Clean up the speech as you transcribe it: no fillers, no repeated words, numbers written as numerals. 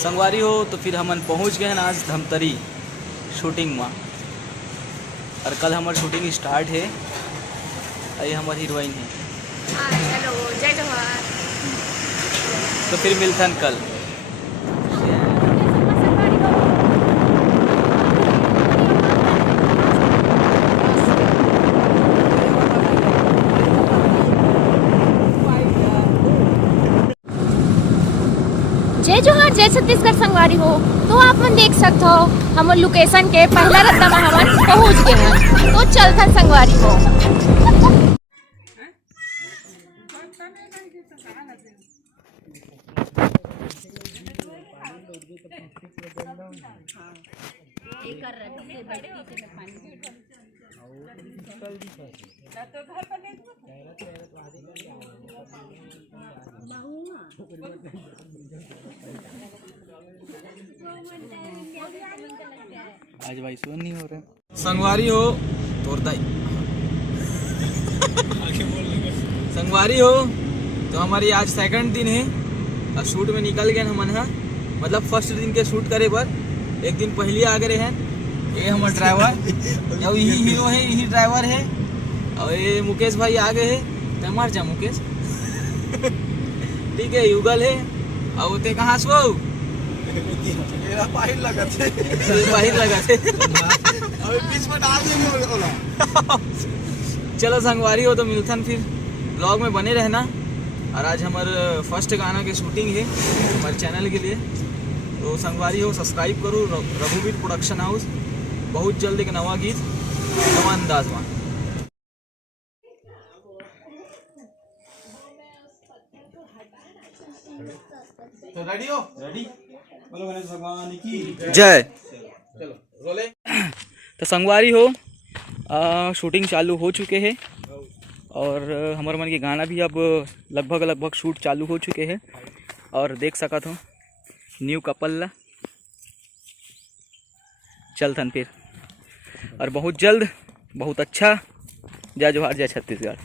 संगवारी हो तो फिर हमन पहुंच गए हैं आज धमतरी शूटिंग में। और कल हमारी शूटिंग स्टार्ट है। ये हमारी हीरोइन है। हेलो, जय जवाहर। तो फिर मिलते हैं कल। जय जोहार, जय छत्तीसगढ़ संगवारी हो। तो आप मन देख सकते हो हम लोकेशन के पहला रद्दा में हमन पहुंच गए हैं। तो चलथन संगवारी हो। आज भाई सुन नहीं हो रहे संगवारी हो तोरदाई संगवारी हो तो हमारी आज सेकंड दिन है और शूट में निकल गए हम है। मतलब फर्स्ट दिन के शूट करे पर एक दिन पहले आ गए हैं। ये हमारे ड्राइवर यही हीरो है, यही ड्राइवर है। और ये मुकेश भाई आ गए है। तो मार जा मुकेश ठीक है। युगल है और ते कहाँ सो बाहिर लगा थे बाहर लगा थे अभी बीच में डाल देंगे बोला। चलो संगवारी हो तो मिलथन फिर ब्लॉग में बने रहना। और आज हमारे फर्स्ट गाना की शूटिंग है हमारे चैनल के लिए। तो संगवारी हो सब्सक्राइब करो रघुवीर प्रोडक्शन हाउस। बहुत जल्द एक नवा गीत नवा अंदाज में। तो रेडी हो? रेडी? बोलो गणेश भगवान की जय। चलो रोले। तो संगवारी हो शूटिंग चालू हो चुके हैं। और हमारे मन के गाना भी अब लगभग शूट चालू हो चुके हैं। और देख सकत हो न्यू कपल ला चलथन फिर। और बहुत जल्द बहुत अच्छा। जय जोहार, जय छत्तीसगढ़।